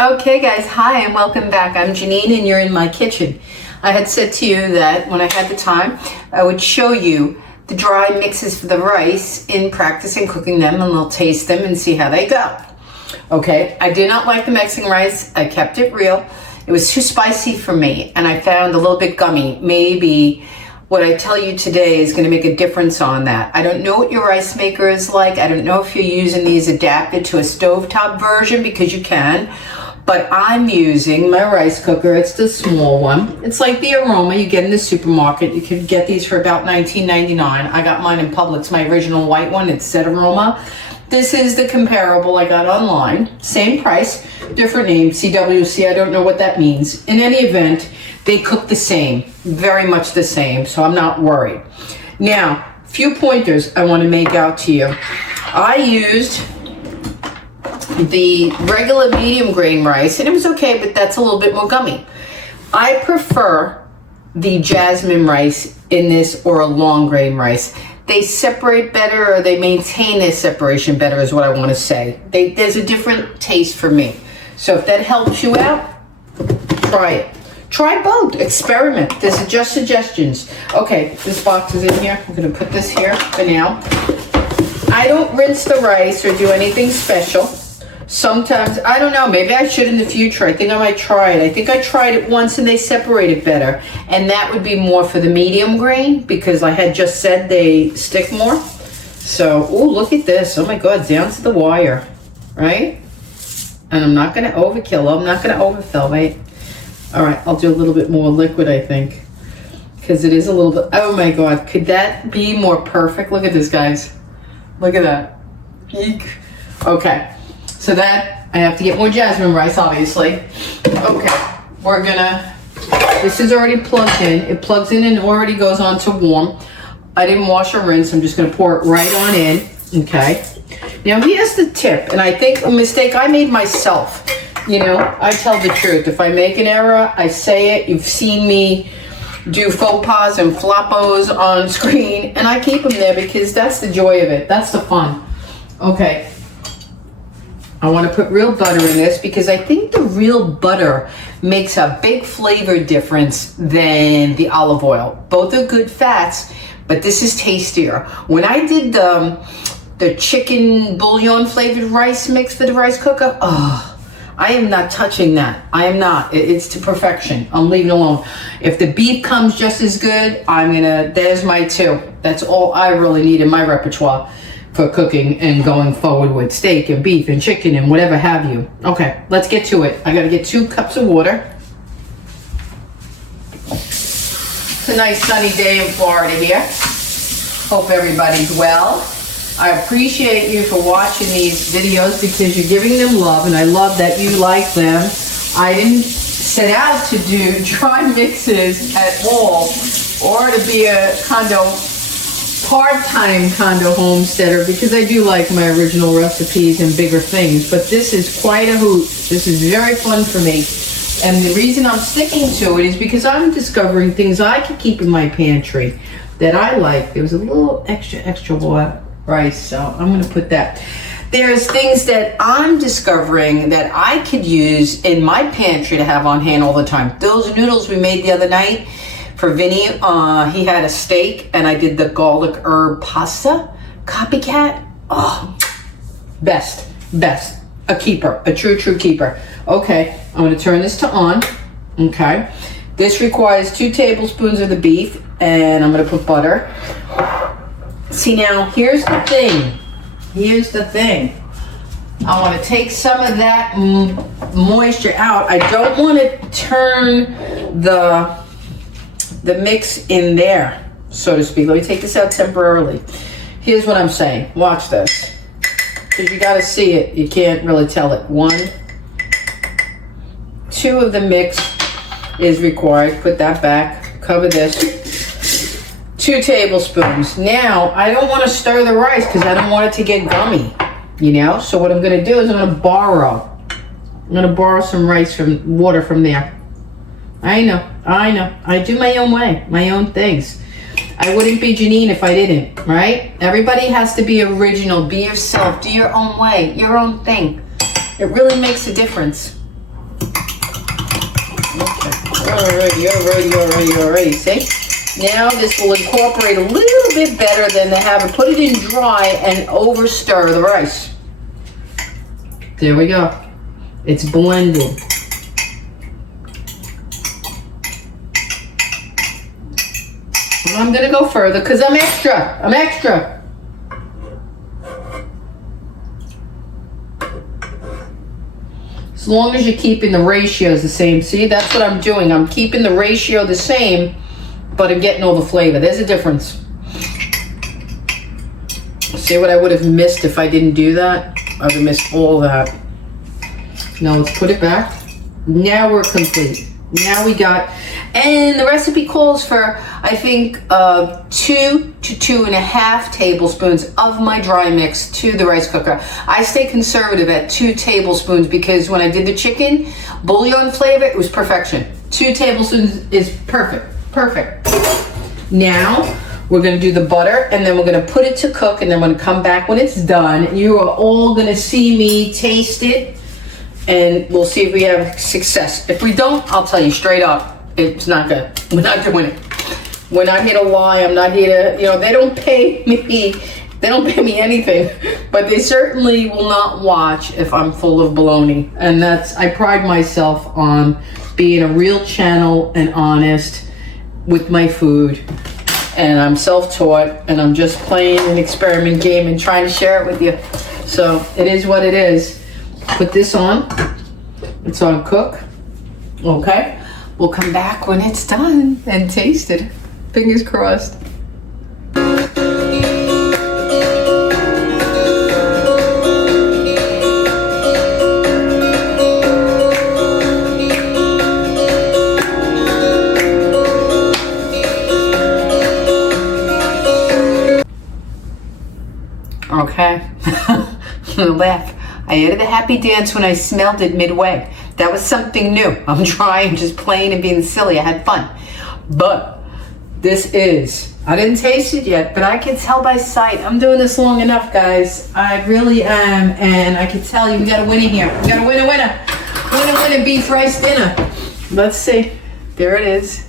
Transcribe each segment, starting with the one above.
Okay guys, hi and welcome back. I'm Janine and you're in my kitchen. I had said to you that when I had the time, I would show you the dry mixes for the rice in practicing cooking them, and we'll taste them and see how they go. Okay, I did not like the Mexican rice. I kept it real. It was too spicy for me and I found a little bit gummy. Maybe what I tell you today is going to make a difference on that. I don't know what your rice maker is like. I don't know if you're using these adapted to a stovetop version, because you can. But I'm using my rice cooker. It's the small one. It's like the Aroma you get in the supermarket. You can get these for about $19.99. I got mine in Publix, my original white one. It's said Aroma. This is the comparable I got online. Same price, different name, CWC. I don't know what that means. In any event, they cook the same, very much the same, so I'm not worried. Now, few pointers I want to make out to you. I used the regular medium grain rice, and it was okay, but that's a little bit more gummy. I prefer the jasmine rice in this, or a long grain rice. They separate better, or they maintain their separation better, is what I want to say. There's a different taste for me. So if that helps you out, try it. Try both. Experiment. There's just suggestions. Okay, this box is in here. I'm going to put this here for now. I don't rinse the rice or do anything special. Sometimes, I don't know, maybe I should in the future. I think I might try it. I think I tried it once and they separate it better. And that would be more for the medium grain, because I had just said they stick more. So, oh, look at this. Oh my God, down to the wire, right? And I'm not going to overkill. I'm not going to overfill, right? All right, I'll do a little bit more liquid, I think, because it is a little bit, oh my God, could that be more perfect? Look at this, guys. Look at that. Eek. Okay, so that, I have to get more jasmine rice, obviously. Okay, we're gonna, this is already plugged in. It plugs in and already goes on to warm. I didn't wash or rinse. I'm just gonna pour it right on in, okay? Now here's the tip, and I think a mistake I made myself. You know, I tell the truth. If I make an error, I say it. You've seen me do faux pas and floppos on screen, and I keep them there because that's the joy of it. That's the fun. Okay. I want to put real butter in this because I think the real butter makes a big flavor difference than the olive oil. Both are good fats, but this is tastier. When I did the chicken bouillon flavored rice mix for the rice cooker, oh, I am not touching that. I am not. It's to perfection. I'm leaving it alone. If the beef comes just as good, there's my two. That's all I really need in my repertoire for cooking and going forward with steak and beef and chicken and whatever have you. Okay, let's get to it. I gotta get 2 cups of water. It's a nice sunny day in Florida here. Hope everybody's well. I appreciate you for watching these videos because you're giving them love, and I love that you like them. I didn't set out to do dry mixes at all, or to be a part-time condo homesteader, because I do like my original recipes and bigger things, but this is quite a hoot. This is very fun for me. And the reason I'm sticking to it is because I'm discovering things I can keep in my pantry that I like. There was a little extra water. Rice, so I'm going to put that. There's things that I'm discovering that I could use in my pantry to have on hand all the time. Those noodles we made the other night for Vinny, he had a steak and I did the garlic herb pasta. Copycat. Oh, best. A keeper, a true keeper. Okay, I'm going to turn this to on. Okay, this requires 2 tablespoons of the beef, and I'm going to put butter. See, now, here's the thing. I want to take some of that moisture out. I don't want to turn the mix in there, so to speak. Let me take this out temporarily. Here's what I'm saying. Watch this. Because you got to see it. You can't really tell it. 1, 2 of the mix is required. Put that back. Cover this. 2 tablespoons. Now, I don't want to stir the rice because I don't want it to get gummy, you know? So what I'm going to do is I'm going to borrow some rice from water from there. I know. I do my own way, my own things. I wouldn't be Janine if I didn't, right? Everybody has to be original, be yourself, do your own way, your own thing. It really makes a difference. Okay. Alrighty. See? Now this will incorporate a little bit better than to have it. Put it in dry and over stir the rice. There we go. It's blended. I'm gonna go further because I'm extra. As long as you're keeping the ratios the same. See, that's what I'm doing. I'm keeping the ratio the same, but I'm getting all the flavor. There's a difference. See what I would have missed if I didn't do that? I would have missed all that. Now let's put it back. Now we're complete. Now we got, and the recipe calls for, I think, 2 to 2.5 tablespoons of my dry mix to the rice cooker. I stay conservative at 2 tablespoons because when I did the chicken bouillon flavor, it was perfection. 2 tablespoons is perfect. Now we're gonna do the butter, and then we're gonna put it to cook, and then I'm gonna come back when it's done. You are all gonna see me taste it, and we'll see if we have success. If we don't, I'll tell you straight up, it's not good. We're not doing it. We're not here to lie. I'm not here to, they don't pay me. They don't pay me anything, but they certainly will not watch if I'm full of baloney. And I pride myself on being a real channel and honest with my food. And I'm self-taught, and I'm just playing an experiment game and trying to share it with you. So it is what it is. Put this on. It's on cook. Okay. We'll come back when it's done and taste it. Fingers crossed. Okay. Laugh. I added a happy dance when I smelled it midway. That was something new. I'm trying, just playing and being silly. I had fun. But this is, I didn't taste it yet, but I can tell by sight. I'm doing this long enough, guys. I really am. And I can tell you, we got a winner here. We got a winner. Winner, beef rice dinner. Let's see. There it is.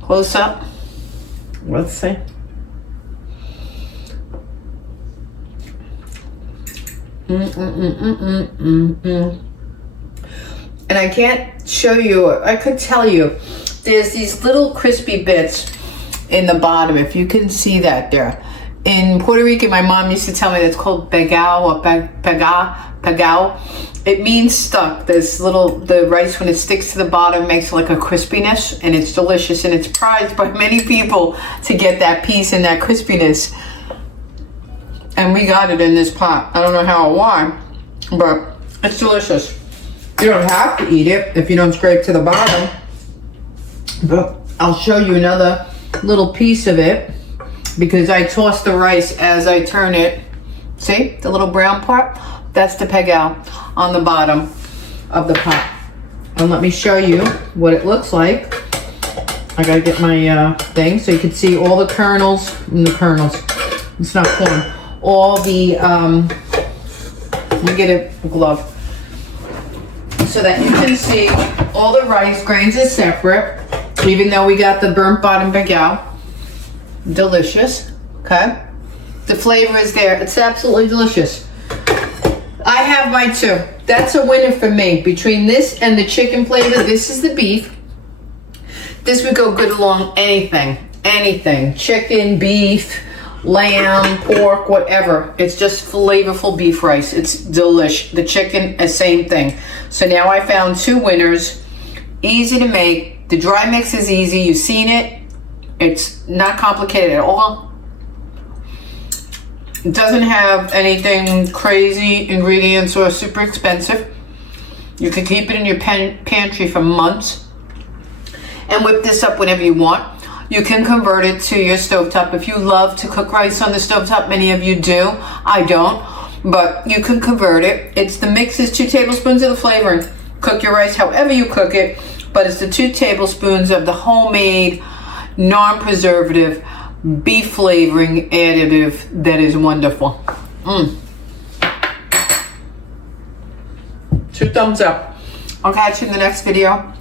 Close up. Let's see. And I can't show you, I could tell you, there's these little crispy bits in the bottom, if you can see that there. In Puerto Rican, my mom used to tell me that's called pegao or pegao. It means stuck. The rice, when it sticks to the bottom, makes like a crispiness, and it's delicious, and it's prized by many people to get that piece and that crispiness. And we got it in this pot. I don't know how or why, but it's delicious. You don't have to eat it if you don't scrape to the bottom. But I'll show you another little piece of it because I toss the rice as I turn it. See the little brown part? That's the pegao on the bottom of the pot. And let me show you what it looks like. I gotta get my thing so you can see all the kernels. It's not corn. All the, let me get a glove so that you can see all the rice grains are separate, even though we got the burnt bottom pegao. Delicious, okay? The flavor is there. It's absolutely delicious. I have mine too. That's a winner for me. Between this and the chicken flavor, this is the beef. This would go good along anything. Chicken, beef, lamb, pork, whatever. It's just flavorful beef rice. It's delish. The chicken, the same thing. So now I found 2 winners. Easy to make. The dry mix is easy. You've seen it. It's not complicated at all. It doesn't have anything crazy ingredients or super expensive. You can keep it in your pantry for months and whip this up whenever you want. You can convert it to your stovetop. If you love to cook rice on the stovetop, many of you do. I don't, but you can convert it. The mix is 2 tablespoons of the flavoring. Cook your rice however you cook it, but it's the 2 tablespoons of the homemade, non-preservative beef flavoring additive that is wonderful. 2 thumbs up. I'll catch you in the next video.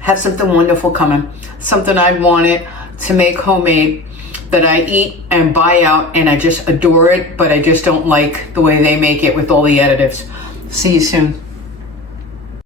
Have something wonderful coming. Something I wanted to make homemade that I eat and buy out, and I just adore it, but I just don't like the way they make it with all the additives. See you soon.